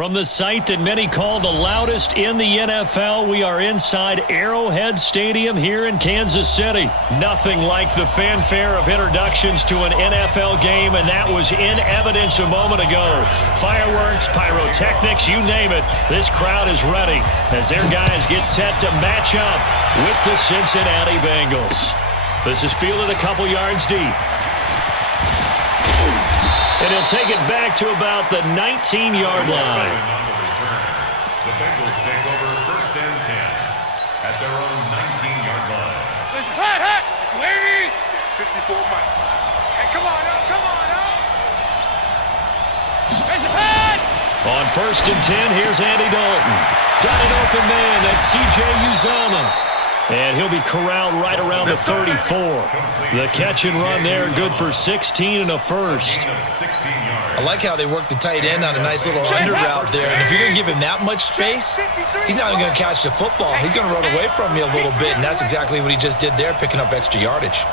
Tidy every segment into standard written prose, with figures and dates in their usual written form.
From the site that many call the loudest in the NFL, we are inside Arrowhead Stadium here in Kansas City. Nothing like the fanfare of introductions to an NFL game, and that was in evidence a moment ago. Fireworks, pyrotechnics, you name it. This crowd is ready as their guys get set to match up with the Cincinnati Bengals. This is fielded a couple yards deep. And he'll take it back to about the 19-yard line. The Bengals take over 1st and 10 at their own 19-yard line. Hot, ladies! 54 Mike. Hey, come on up, come on up! It's hot! On 1st and 10, here's Andy Dalton. Got an open man, that's C.J. Uzomah. And he'll be corralled right around the 34. The catch and run there, good for 16 and a first. I like how they work the tight end on a nice little under route there. And if you're going to give him that much space, he's not even going to catch the football. He's going to run away from you a little bit, and that's exactly what he just did there, picking up extra yardage.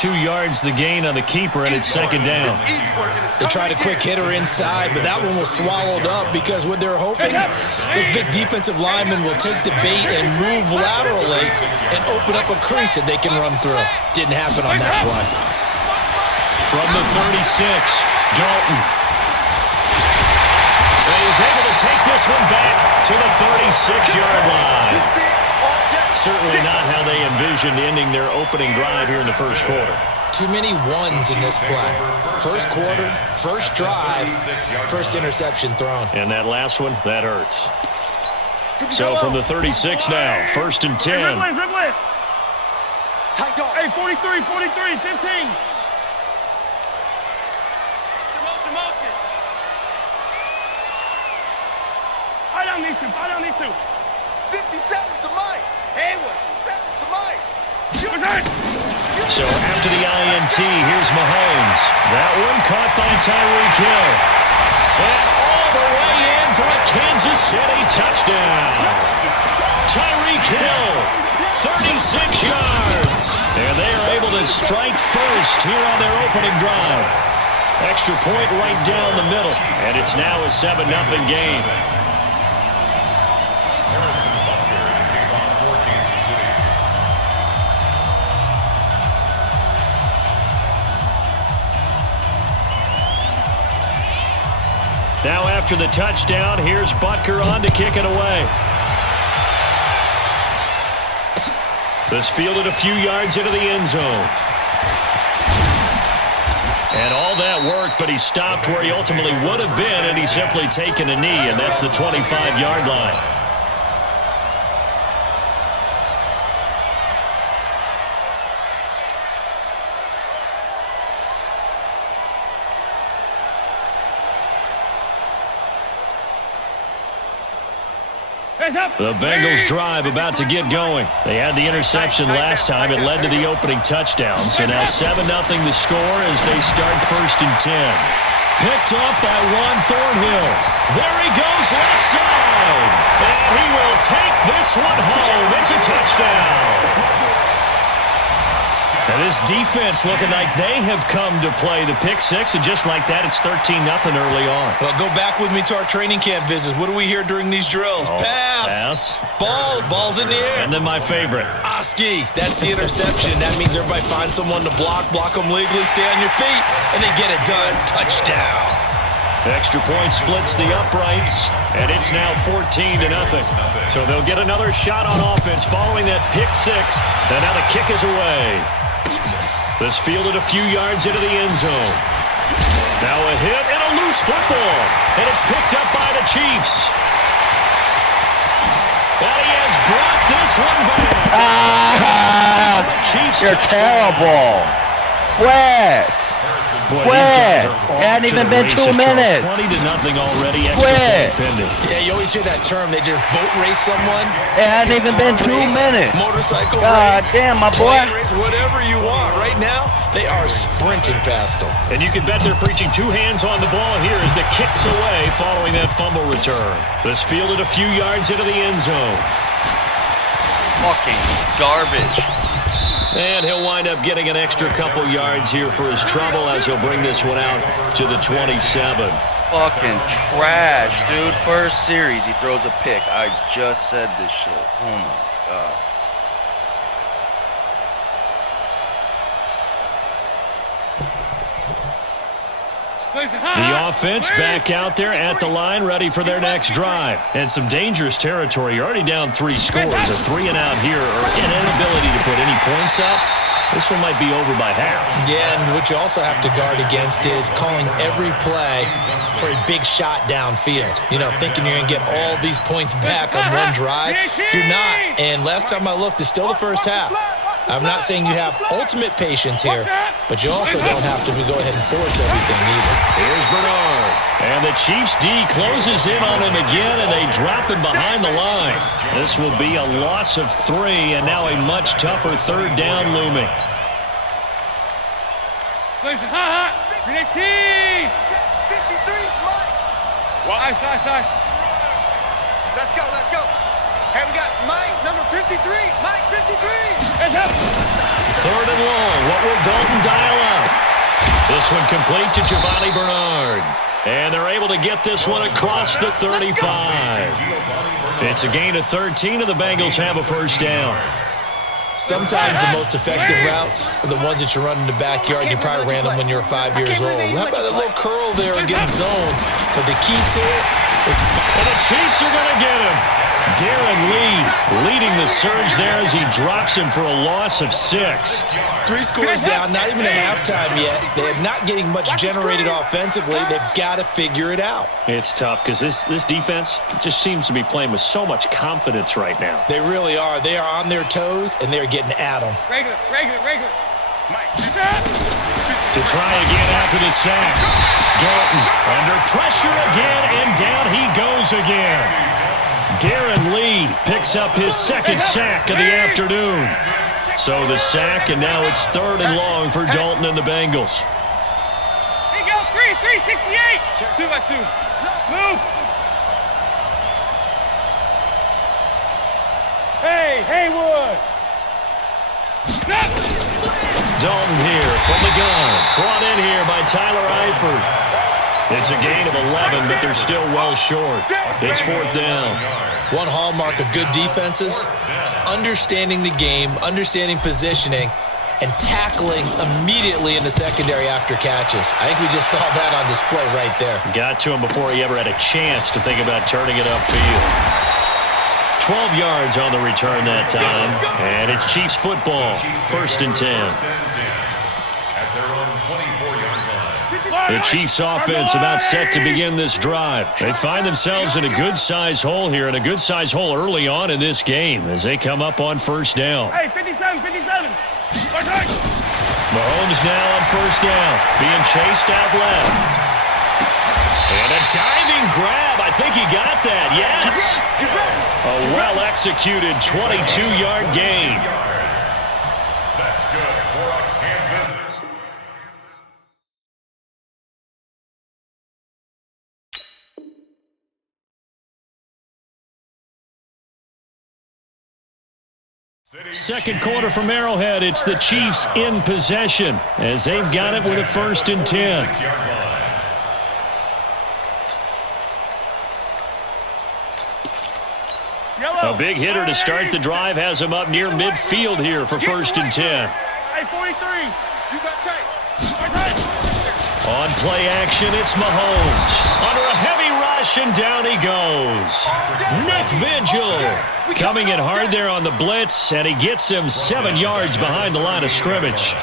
2 yards the gain on the keeper, and it's 2nd down. They tried a quick hitter inside, but that one was swallowed up because what they're hoping, this big defensive lineman will take the bait and move laterally and open up a crease that they can run through. Didn't happen on that play. From the 36, Dalton. And he was able to take this one back to the 36-yard line. Certainly not how they envisioned ending their opening drive here in the first quarter. Too many ones in this play. First quarter, first drive, first interception thrown. And that last one, that hurts. So from the 36 now, 1st and 10. Hey, 43, 15. Motion. Fire down these two. 57 to Mike. Haywood, 7 to Mike. So after the INT, here's Mahomes. That one caught by Tyreek Hill. And all the way in for a Kansas City touchdown. Tyreek Hill, 36 yards. And they are able to strike first here on their opening drive. Extra point right down the middle. And it's now a 7-0 game. Now after the touchdown, here's Butker on to kick it away. This fielded a few yards into the end zone. And all that worked, but he stopped where he ultimately would have been, and he's simply taken a knee, and that's the 25-yard line. The Bengals drive about to get going. They had the interception last time. It led to the opening touchdown. So now 7-0 the score as they start 1st and 10. Picked up by Juan Thornhill. There he goes left side. And he will take this one home. It's a touchdown. And this defense looking like they have come to play the pick six, and just like that, it's 13-0 early on. Well, go back with me to our training camp visits. What do we hear during these drills? Pass. Ball's in the air. And then my favorite. Oski. That's the interception. That means everybody finds someone to block them legally, stay on your feet, and they get it done. Touchdown. Extra point splits the uprights, and it's now 14-0. So they'll get another shot on offense following that pick six, and now the kick is away. This fielded a few yards into the end zone. Now a hit and a loose football, and it's picked up by the Chiefs. And he has brought this one back. Chiefs You're terrible. Quit. Quit. It hasn't even been 2 minutes. 20-0 already. Quit. Yeah, you always hear that term. They just boat race someone. It hasn't even been 2 minutes. Motorcycle God race. damn, my boy. Race, whatever you want. Right now, they are sprinting past them. And you can bet they're preaching 2 hands on the ball here as the kick's away following that fumble return. This fielded a few yards into the end zone. Fucking garbage. And he'll wind up getting an extra couple yards here for his trouble as he'll bring this one out to the 27. Fucking trash, dude. First series, he throws a pick. I just said this shit. Oh, my God. The offense back out there at the line, ready for their next drive. And some dangerous territory. You're already down 3 scores. A 3 and out here, or an inability to put any points up. This one might be over by half. Yeah, and what you also have to guard against is calling every play for a big shot downfield. You know, thinking you're going to get all these points back on one drive. You're not. And last time I looked, it's still the first half. I'm not saying you have ultimate patience here, but you also don't have to go ahead and force everything either. Here's Bernard. And the Chiefs D closes in on him again, and they drop him behind the line. This will be a loss of 3, and now a much tougher 3rd down looming. Let's go, let's go. Hey, we got Mike, number 53. Mike, 53. 3rd and long. What will Dalton dial up? This one complete to Giovanni Bernard. And they're able to get this one across the 35. It's a gain of 13, and the Bengals have a 1st down. Sometimes the most effective routes are the ones that you run in the backyard. You probably ran them when you were 5 years old. How about that little curl there against zone? But the key to it is... And the Chiefs are going to get him. Darren Lee leading the surge there as he drops him for a loss of 6. 3 scores down, not even a halftime yet. They're not getting much generated offensively. They've got to figure it out. It's tough because this defense just seems to be playing with so much confidence right now. They really are. They are on their toes, and they're getting at them. Regular. To try again after the sack. Dalton under pressure again, and down he goes again. Darren Lee picks up his 2nd sack of the afternoon. So the sack, and now it's 3rd and long for Dalton and the Bengals. Here you go, 368. 2 by 2. Move. Hey, Haywood. Dalton here from the gun. Brought in here by Tyler Eifert. It's a gain of 11, but they're still well short. It's 4th down. One hallmark of good defenses is understanding the game, understanding positioning, and tackling immediately in the secondary after catches. I think we just saw that on display right there. Got to him before he ever had a chance to think about turning it upfield. 12 yards on the return that time, and it's Chiefs football, 1st and 10. At their own 24-yard line. The Chiefs offense about set to begin this drive. They find themselves in a good-sized hole here, and a good-sized hole early on in this game as they come up on 1st down. Hey, 57. Mahomes now on 1st down, being chased out left. And a diving grab. I think he got that, yes. A well-executed 22-yard gain. That's good for a Kansas. Second quarter from Arrowhead. It's the Chiefs in possession as they've got it with a 1st and 10. A big hitter to start the drive has him up near midfield here for 1st and 10. Hey, 43. You got tight. On play action, it's Mahomes. Under a heavy rush, and down he goes. Nick Vigil coming in hard there on the blitz, and he gets him 7 yards behind the line of scrimmage.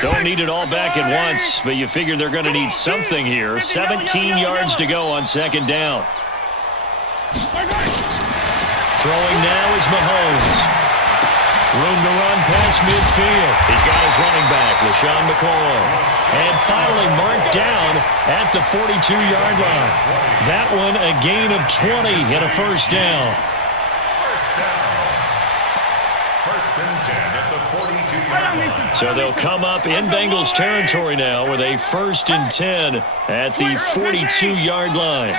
Don't need it all back at once, but you figure they're going to need something here. 17 yards to go on 2nd down. Throwing now is Mahomes. Room to run past midfield. He's got his running back, LaShawn McCoy. And finally marked down at the 42-yard line. That one a gain of 20 and a 1st down. First and 10 at the 42-yard line. So they'll come up in Bengals territory now with a 1st and 10 at the 42-yard line.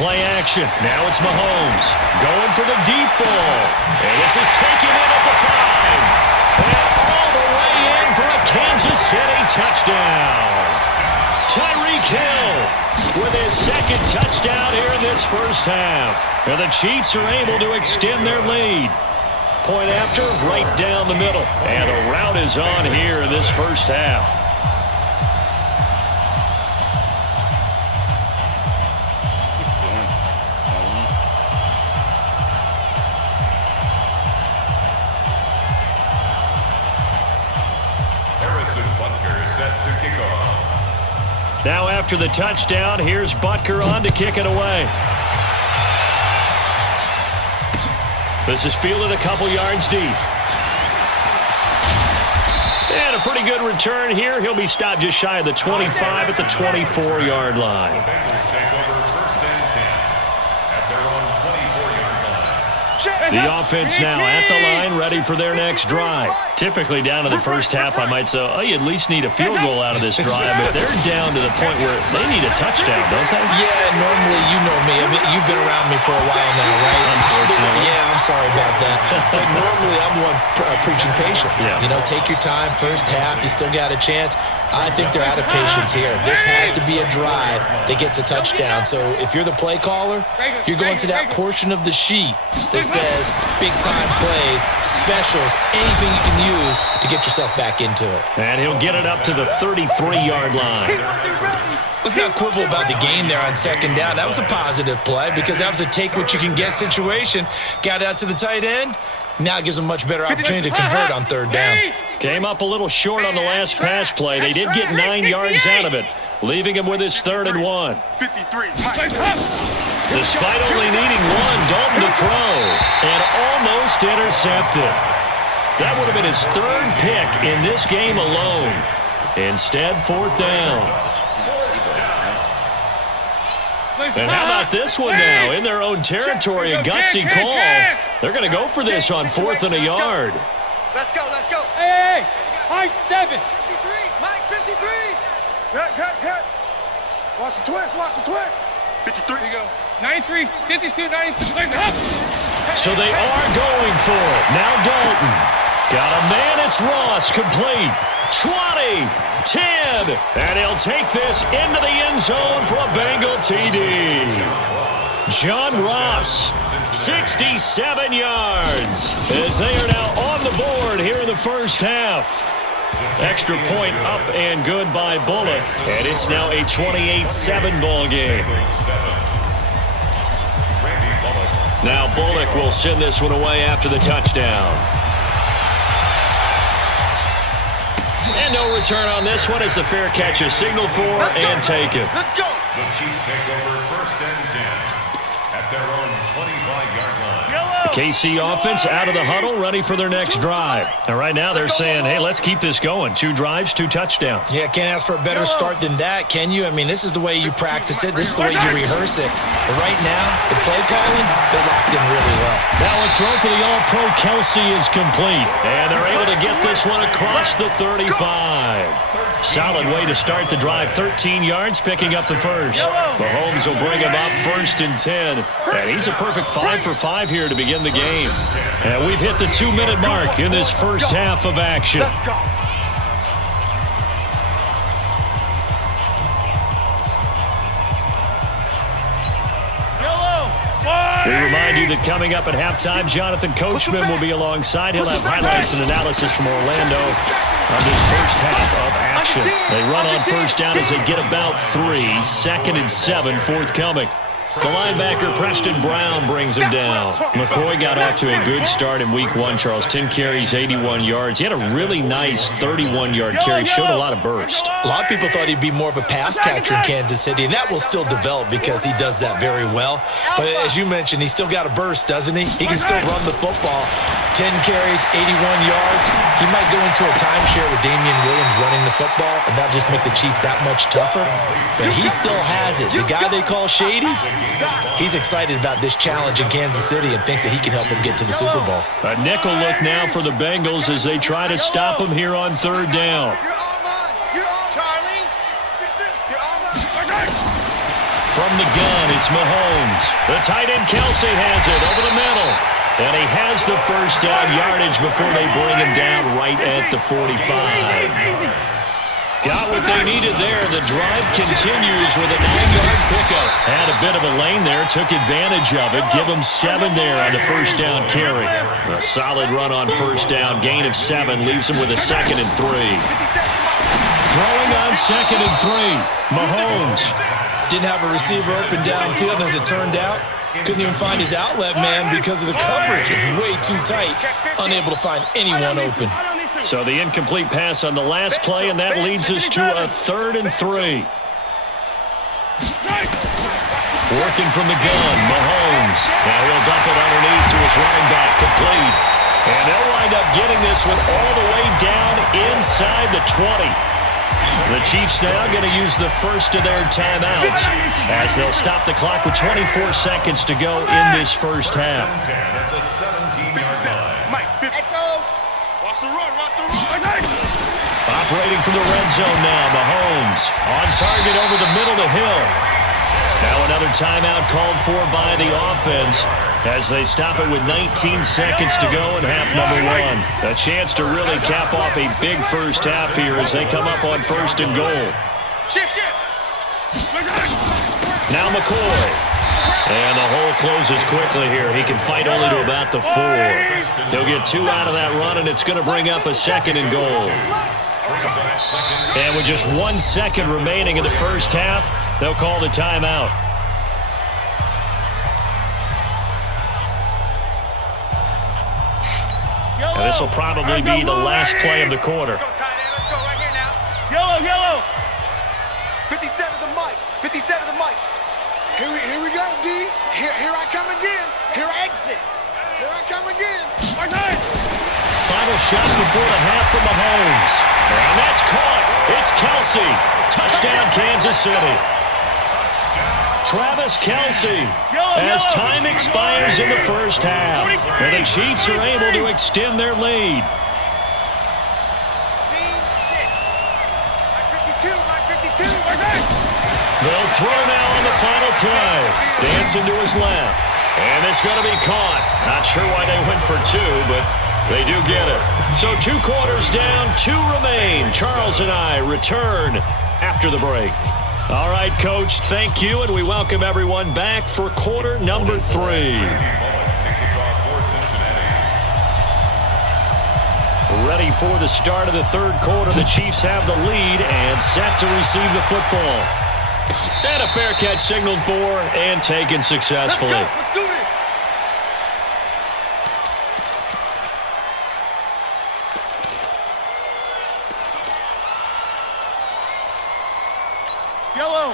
Play action. Now it's Mahomes going for the deep ball. And this is taken in at the 5. And all the way in for a Kansas City touchdown. Tyreek Hill with his second touchdown here in this first half. And the Chiefs are able to extend their lead. Point after, right down the middle. And a rout is on here in this first half. Now after the touchdown, here's Butker on to kick it away. This is fielded a couple yards deep. And a pretty good return here. He'll be stopped just shy of the 25 at the 24-yard line. The Bengals take over first and 10 at their own 24-yard line. The offense now at the line, ready for their next drive. Typically down to the first half, I might say, oh, you at least need a field goal out of this drive. But they're down to the point where they need a touchdown, don't they? Yeah, normally, you know me. I mean, you've been around me for a while now, right? Unfortunately. Yeah, I'm sorry about that. But normally, I'm the one preaching patience. Yeah. You know, take your time. First half, you still got a chance. I think they're out of patience here. This has to be a drive that gets a touchdown. So if you're the play caller, you're going to that portion of the sheet that says big-time plays, specials, anything you can use to get yourself back into it. And he'll get it up to the 33-yard line. Let's not quibble about the game there on second down. That was a positive play because that was a take-what-you-can-get situation. Got out to the tight end. Now it gives them a much better opportunity to convert on third down. Came up a little short on the last pass play. They did get 9 yards out of it, leaving him with his 3rd and 1. 53. Despite only needing one, Dalton to throw, and almost intercepted. That would have been his 3rd pick in this game alone. Instead, 4th down. And how about this one now? In their own territory, a gutsy call. They're going to go for this on 4th and a yard. Let's go, let's go. Hey, high 7. 53, Mike, 53. Cut. Watch the twist, watch the twist. 53. Here you go. 93, 52, 93. So they are going for it. Now Dalton. Got a man, it's Ross, complete. 20, 10, and he'll take this into the end zone for a Bengal TD. John Ross, 67 yards, as they are now on the board here in the first half. Extra point up and good by Bullock, and it's now a 28-7 ball game. Now Bullock will send this one away after the touchdown. And no return on this one as the fair catch is signaled for and taken. Let's go. The Chiefs take over first and 10 at their own 25-yard line. KC offense out of the huddle, ready for their next drive. And right now they're saying, hey, let's keep this going. 2 drives, 2 touchdowns. Yeah, can't ask for a better start than that, can you? I mean, this is the way you practice it. This is the way you rehearse it. But right now, the play calling, they're locked in really well. Now a throw for the All-Pro Kelsey is complete. And they're able to get this one across the 35. Solid way to start the drive. 13 yards, picking up the first. Mahomes will bring him up 1st and 10. And he's a perfect 5 for 5 here to begin the game. And we've hit the 2-minute mark in this first half of action. Let's go. We remind you that coming up at halftime, Jonathan Coachman will be alongside. He'll have highlights and analysis from Orlando on this first half of action. They run on first down as they get about 3. 2nd and 7 forthcoming. The linebacker, Preston Brown, brings him down. McCoy got off to a good start in week 1, Charles. 10 carries, 81 yards. He had a really nice 31-yard carry. Showed a lot of burst. A lot of people thought he'd be more of a pass catcher in Kansas City, and that will still develop because he does that very well. But as you mentioned, he's still got a burst, doesn't he? He can still run the football. 10 carries, 81 yards. He might go into a timeshare with Damian Williams running the football and not just make the Chiefs that much tougher, but he still has it. The guy they call Shady, he's excited about this challenge in Kansas City and thinks that he can help them get to the Super Bowl. A nickel look now for the Bengals as they try to stop him here on 3rd down. You're on mine. You're on Charlie. You're on mine. From the gun, it's Mahomes. The tight end Kelsey has it over the middle. And he has the first down yardage before they bring him down right at the 45. Got what they needed there. The drive continues with a 9-yard pickup. Had a bit of a lane there, took advantage of it. Give him 7 there on the first down carry. A solid run on first down. Gain of 7 leaves him with a 2nd and 3. Throwing on 2nd and 3. Mahomes. Didn't have a receiver open downfield, and as it turned out, couldn't even find his outlet man because of the coverage. It's way too tight. Unable to find anyone open. So the incomplete pass on the last play, and that leads us to a 3rd and 3. Working from the gun, Mahomes. Now he'll dump it underneath to his running back, complete. And they'll wind up getting this one all the way down inside the 20. The Chiefs now going to use the first of their timeouts as they'll stop the clock with 24 seconds to go in this first half. At the 17-yard line. Mike, watch the run, watch the run. Operating from the red zone now, Mahomes on target over the middle to Hill. Now another timeout called for by the offense as they stop it with 19 seconds to go in half number 1. A chance to really cap off a big first half here as they come up on 1st and goal. Now McCoy. And the hole closes quickly here. He can fight only to about the 4. He'll get 2 out of that run, and it's going to bring up a 2nd and goal. And with just 1 second remaining in the first half, they'll call the timeout. And this will probably be the last play of the quarter. Yellow. 57 the mic. 57 the mic. Here we go, D. Here I come again. Here I exit. Here I come again. Final shot before the half from Mahomes. And that's caught. It's Kelsey. Touchdown, Kansas City. Travis Kelsey as time expires in the first half. And the Chiefs are able to extend their lead. Scene 6. My 52. They'll throw now on the final play. Dancing to his left. And it's going to be caught. Not sure why they went for 2, but they do get it. So 2 quarters down, 2 remain. Charles and I return after the break. All right, Coach, thank you, and we welcome everyone back for quarter number 3. Ready for the start of the 3rd quarter. The Chiefs have the lead and set to receive the football. And a fair catch signaled for and taken successfully. Let's do this.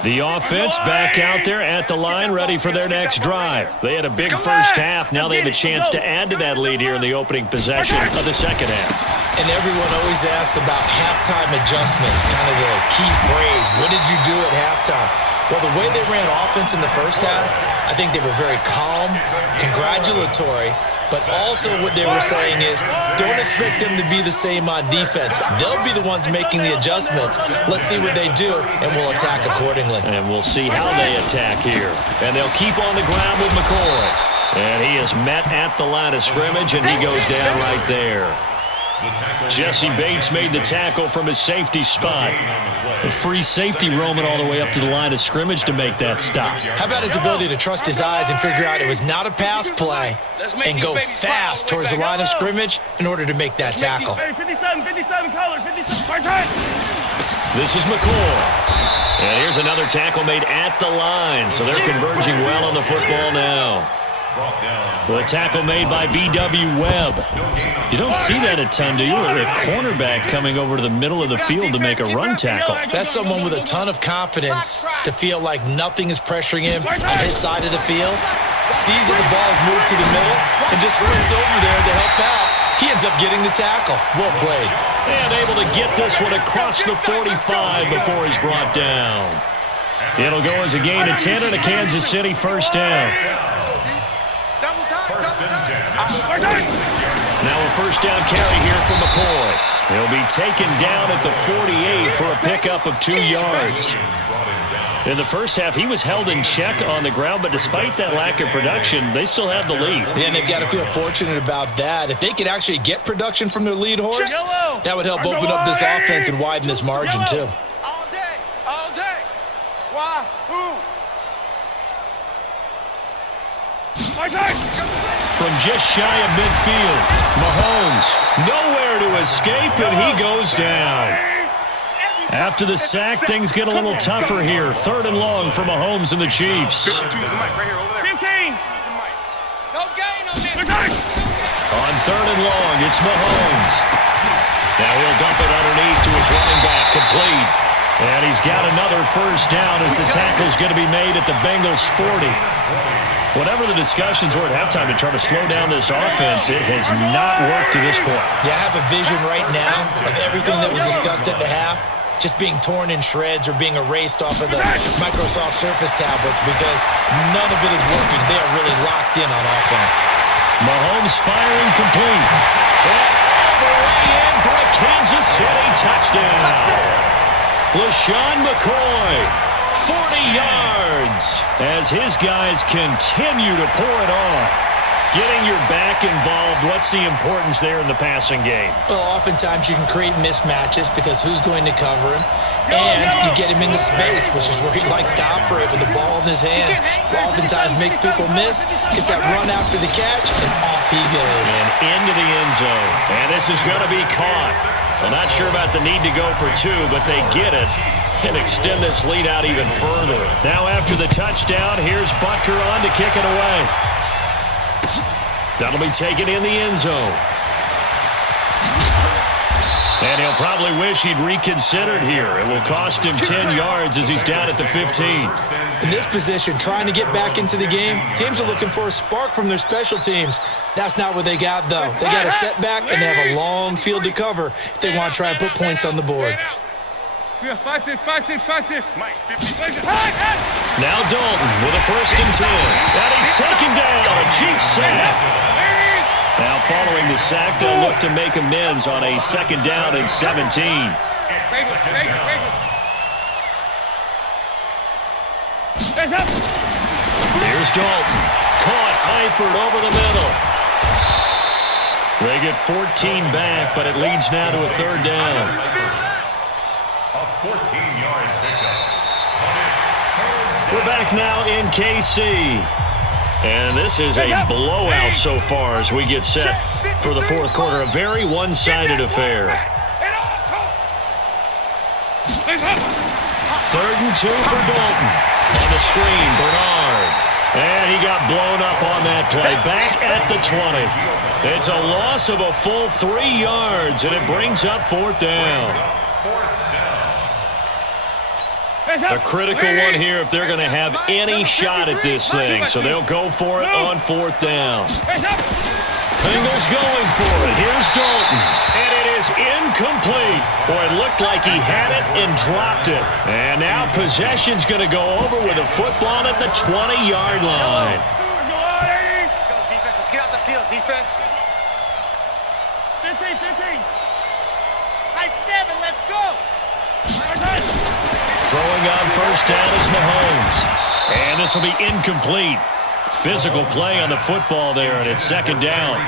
The offense back out there at the line, ready for their next drive. They had a big first half. Now they have a chance to add to that lead here in the opening possession of the second half. And everyone always asks about halftime adjustments, kind of the key phrase. What did you do at halftime? Well, the way they ran offense in the first half, I think they were very calm, congratulatory, but also what they were saying is don't expect them to be the same on defense. They'll be the ones making the adjustments. Let's see what they do, and we'll attack accordingly. And we'll see how they attack here. And they'll keep on the ground with McCoy. And he is met at the line of scrimmage, and he goes down right there. Jesse Bates made the tackle from his safety spot. A free safety roaming all the way up to the line of scrimmage to make that stop. How about his ability to trust his eyes and figure out it was not a pass play and go fast towards the line of scrimmage in order to make that tackle. 57 color, 57. This is McCoy. And here's another tackle made at the line. So they're converging well on the football now. The tackle made by B.W. Webb. You don't see that a ton, do you? A cornerback coming over to the middle of the field to make a run tackle. That's someone with a ton of confidence to feel like nothing is pressuring him on his side of the field. Sees that the ball's moved to the middle and just sprints over there to help out. He ends up getting the tackle. Well played. And able to get this one across the 45 before he's brought down. It'll go as a gain of 10 and a Kansas City first down. Now a first down carry here for McCoy. He'll be taken down at the 48 for a pickup of 2 yards. In the first half, he was held in check on the ground, but despite that lack of production, they still have the lead. Yeah, and they've got to feel fortunate about that. If they could actually get production from their lead horse, that would help open up this offense and widen this margin, too. All day, all day. Why? Who? From just shy of midfield, Mahomes nowhere to escape, and he goes down. After the sack, things get a little tougher here. 3rd and long for Mahomes and the Chiefs. 15. No gain on this. On 3rd and long, it's Mahomes. Now he'll dump it underneath to his running back, complete. And he's got another first down as the tackle's going to be made at the Bengals 40. Whatever the discussions were at halftime to try to slow down this offense, it has not worked to this point. Yeah, I have a vision right now of everything that was discussed at the half just being torn in shreds or being erased off of the Microsoft Surface tablets because none of it is working. They are really locked in on offense. Mahomes firing complete. And all the way in for a Kansas City touchdown. LaShawn McCoy, 40 yards as his guys continue to pour it on. Getting your back involved, what's the importance there in the passing game? Well, oftentimes you can create mismatches because who's going to cover him? And you get him into space, which is where he likes to operate with the ball in his hands. Oftentimes makes people miss, gets that run after the catch, and off he goes. And into the end zone. And this is going to be caught. Well, not sure about the need to go for 2, but they get it and extend this lead out even further. Now after the touchdown, here's Butker on to kick it away. That'll be taken in the end zone. And he'll probably wish he'd reconsidered here. It will cost him 10 yards as he's down at the 15. In this position, trying to get back into the game, teams are looking for a spark from their special teams. That's not what they got, though. They got a setback, and they have a long field to cover if they want to try and put points on the board. Yeah, 5-6. Now Dalton with a 1st and 10. And he's taken down. A Chiefs sack. Now following the sack, they'll look to make amends on a 2nd down and 17. Here's Dalton. Caught Eifert over the middle. They get 14 back, but it leads now to a 3rd down. A 14-yard pickup. We're back now in KC. And this is a blowout so far as we get set for the 4th quarter. A very one-sided affair. 3rd and 2 for Dalton. On the screen, Bernard. And he got blown up on that play. Back at the 20. It's a loss of a full 3 yards, and it brings up 4th down. A critical one here if they're going to have any shot at this thing. So they'll go for it on 4th down. Bengals going for it. Here's Dalton. And it is incomplete. Boy, it looked like he had it and dropped it. And now possession's going to go over with a football at the 20-yard line. Let's go, defense. Let's get out the field, defense. 15. High 7, let's go. Throwing on 1st down is Mahomes. And this will be incomplete. Physical play on the football there, and it's 2nd down.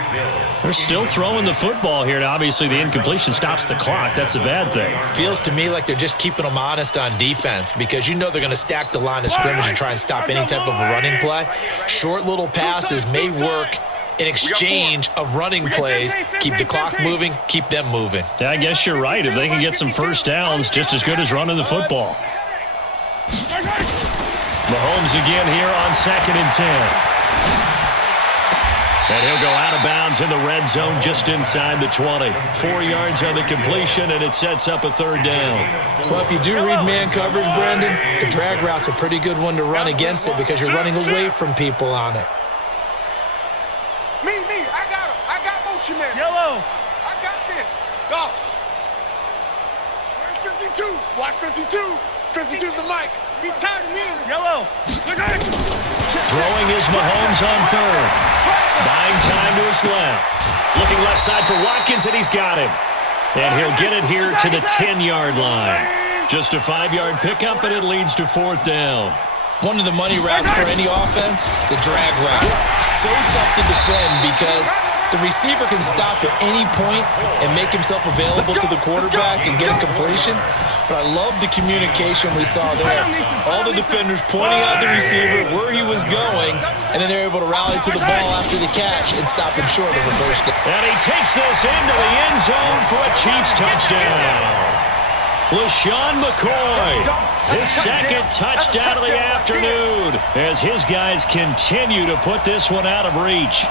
They're still throwing the football here, and obviously the incompletion stops the clock. That's a bad thing. Feels to me like they're just keeping them honest on defense because you know they're going to stack the line of scrimmage and try and stop any type of a running play. Short little passes may work in exchange of running plays. Keep the clock moving, keep them moving. I guess you're right. If they can get some first downs, just as good as running the football. Mahomes again here on 2nd and 10. And he'll go out of bounds in the red zone just inside the 20. 4 yards on the completion, and it sets up a 3rd down. Well, if you do read man coverage, Brandon, the drag route's a pretty good one to run against it because you're running away from people on it. Me, I got him. I got motion man. Yellow. I got this. Go. Where's 52? Watch 52. 52's the mic. He's tired of me. Yellow. Throwing is Mahomes on 3rd. Buying time to his left. Looking left side for Watkins, and he's got him. And he'll get it here to the 10-yard line. Just a 5-yard pickup, and it leads to 4th down. One of the money routes for any offense, the drag route. So tough to defend because the receiver can stop at any point and make himself available to the quarterback and get a completion. But I love the communication we saw there. All the defenders pointing out the receiver where he was going, and then they're able to rally to the ball after the catch and stop him short of a first down. And he takes this into the end zone for a Chiefs touchdown. LaShawn McCoy, his second touchdown of the afternoon as his guys continue to put this one out of reach.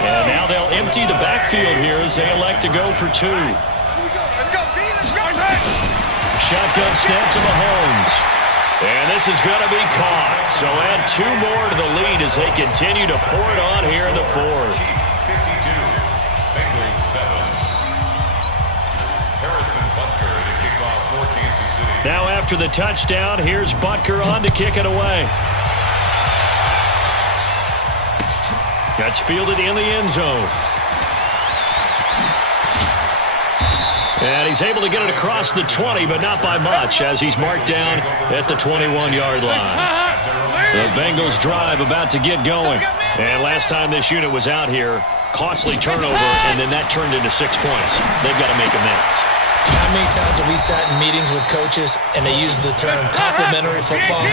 And now they'll empty the backfield here as they elect to go for 2. Let's go, B. Let's go. Shotgun snap to Mahomes. And this is going to be caught. So add 2 more to the lead as they continue to pour it on here in the 4th. 52, Bengals 7. Harrison Butker to kick off for Kansas City. Now after the touchdown, here's Butker on to kick it away. That's fielded in the end zone. And he's able to get it across the 20, but not by much, as he's marked down at the 21-yard line. The Bengals drive about to get going. And last time this unit was out here, costly turnover, and then that turned into 6 points. They've got to make amends. How many times have we sat in meetings with coaches and they use the term complementary football?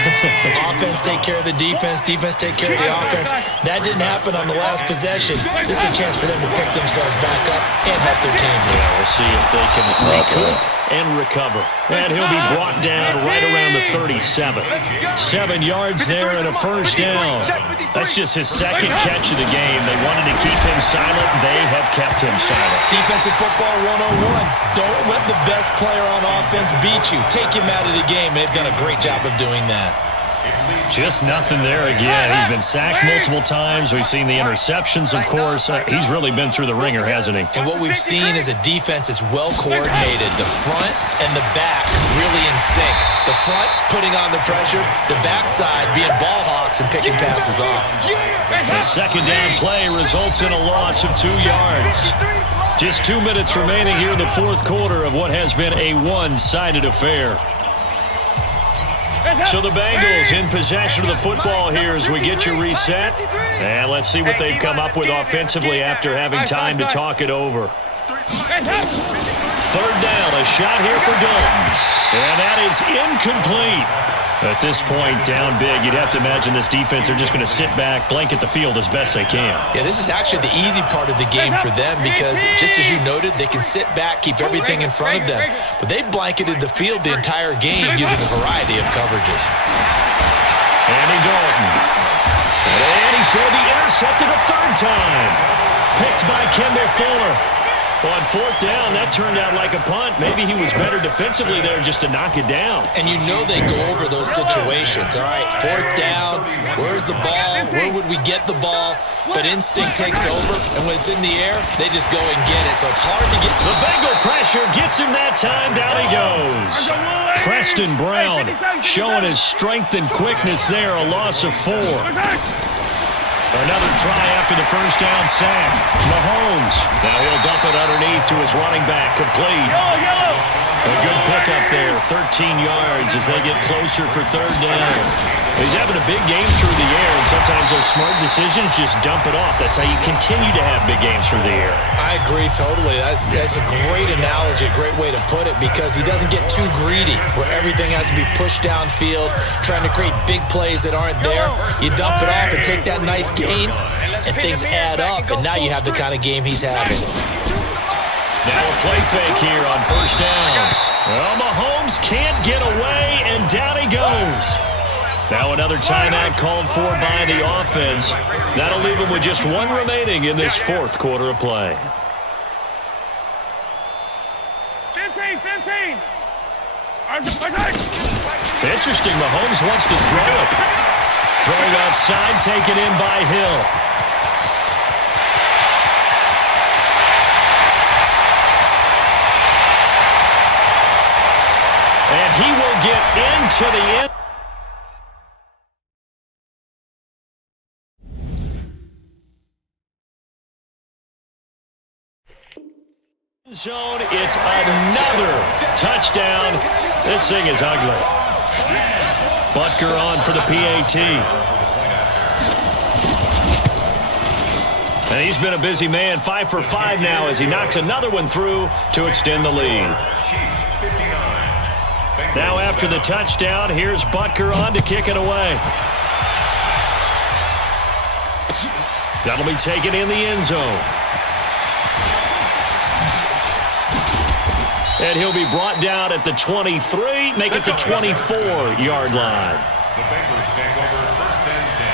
Offense take care of the defense, defense take care of the offense. That didn't happen on the last possession. This is a chance for them to pick themselves back up and help their team. Yeah, we'll see if they can recoup and recover. And he'll be brought down right around the 37. 7 yards there and a first down. That's just his second catch of the game. They wanted to keep him silent. They have kept him silent. Defensive football 101. Don't let the best player on offense beat you. Take him out of the game. They've done a great job of doing that. Just nothing there again. He's been sacked multiple times. We've seen the interceptions, of course. He's really been through the ringer, hasn't he? And what we've seen is a defense that's well coordinated. The front and the back really in sync. The front putting on the pressure, the backside being ball hawks and picking passes off. The second down play results in a loss of 2 yards. Just 2 minutes remaining here in the 4th quarter of what has been a one-sided affair. So the Bengals in possession of the football here as we get you reset. And let's see what they've come up with offensively after having time to talk it over. 3rd down, a shot here for Dalton. And that is incomplete. At this point, down big, you'd have to imagine this defense are just going to sit back, blanket the field as best they can. Yeah, this is actually the easy part of the game for them because, just as you noted, they can sit back, keep everything in front of them. But they've blanketed the field the entire game using a variety of coverages. Andy Dalton. And he's going to be intercepted a 3rd time. Picked by Kendall Fuller. On 4th down, that turned out like a punt. Maybe he was better defensively there just to knock it down. And you know they go over those situations. All right, 4th down, where's the ball? Where would we get the ball? But instinct takes over, and when it's in the air, they just go and get it. So it's hard to get. The Bengal pressure gets him that time. Down he goes. Preston Brown showing his strength and quickness there. A loss of 4. Another try after the first down sack. Mahomes. Now he'll dump it underneath to his running back. Complete. A good pickup there. 13 yards as they get closer for 3rd down. He's having a big game through the air, and sometimes those smart decisions just dump it off. That's how you continue to have big games through the air. I agree totally. That's a great analogy, a great way to put it, because he doesn't get too greedy where everything has to be pushed downfield, trying to create big plays that aren't there. You dump it off and take that nice gain, and things add up, and now you have the kind of game he's having. Now a play fake here on 1st down. Well, Mahomes can't get away, and down he goes. Now another timeout called for by the offense. That'll leave him with just 1 remaining in this 4th quarter of play. 15. Interesting, Mahomes wants to throw it. Throwing outside, taken in by Hill. And he will get into the end. Zone, it's another touchdown. This thing is ugly. Butker on for the PAT. And he's been a busy man, 5 for 5 now as he knocks another one through to extend the lead. Now after the touchdown, here's Butker on to kick it away. That'll be taken in the end zone. And he'll be brought down at the 23, make it the 24-yard line. The Bengals take over first and 10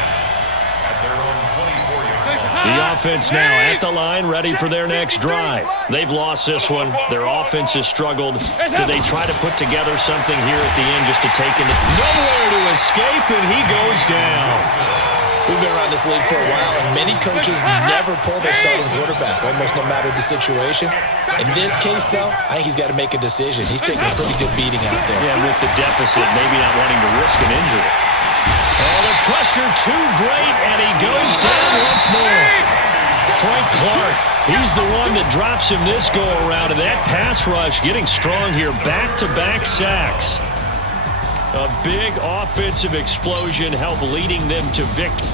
at their own 24-yard line. The offense now at the line, ready for their next drive. They've lost this one. Their offense has struggled. Do they try to put together something here at the end just to take it? Nowhere to escape, and he goes down. We've been around this league for a while, and many coaches never pull their starting quarterback, almost no matter the situation. In this case, though, I think he's got to make a decision. He's taking a pretty good beating out there. Yeah, with the deficit, maybe not wanting to risk an injury. Oh, the pressure too great, and he goes down once more. Frank Clark, he's the one that drops him this go-around, and that pass rush getting strong here, back-to-back sacks. A big offensive explosion helped leading them to victory.